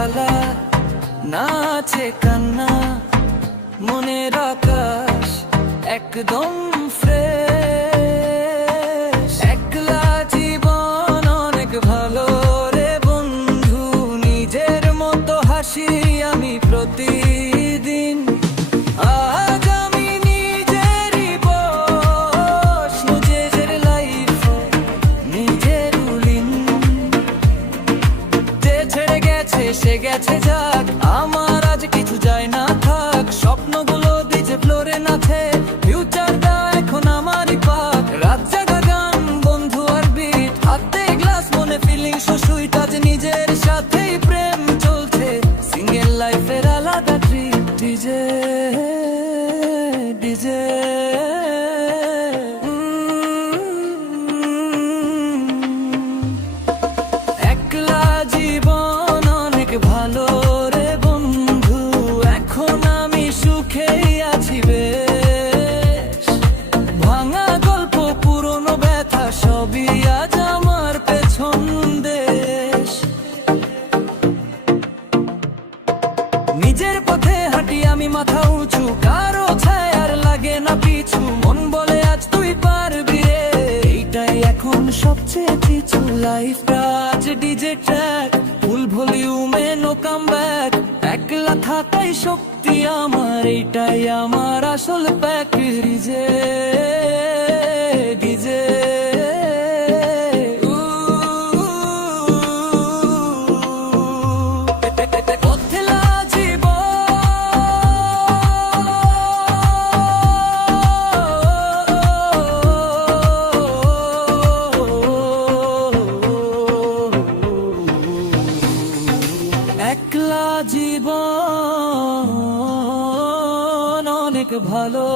জ্বালা, না আছে কান্না, মনের আকাশ একদম ফ্রেশ। একলা জীবন অনেক ভালো রে বন্ধু, নিজের মতো হাসি আমি প্রতিদিন। আজ আমি নিজেরই বস, নিজের লাইফ নিজের উলিন। যে ছেড়ে গেছে সে গেছে যাক, আমার আজ কিছু যায় না থাক। স্বপ্নগুলো ডিজে ফ্লোরে নাচে, ফিউচারটা এখন আমারই পাক। রাত জাগা গান, বন্ধু আর বিট, হাতে গ্লাস, মনে ফিলিং সো সুইট। আজ নিজের সাথেই প্রেম চলছে, সিঙ্গেল লাইফের আলাদা ট্রিট। ডিজে ডিজে একলা জীবন অনেক ভালো রে বন্ধু, এখন আমি সুখেই আছি বেশ। ভাঙা গল্প, পুরনো ব্যথা, সবই আজ আমার পেছন দেশ। নিজের পথে হাঁটি আমি মাথা উঁচু, কারো ছায়ার লাগে না পিছু। মন বলে আজ তুই পারবি রে, এইটাই এখন সবচেয়ে কিছু। লাইফটা আজ ডিজে ট্র্যাক, ফুল ভলিউমে নো কামব্যাক। একলা থাকাই শক্তি আমার, এইটাই আমার আসল প্যাক। ডিজে ডিজে পথেলা একলা জীবন অনেক ভালো।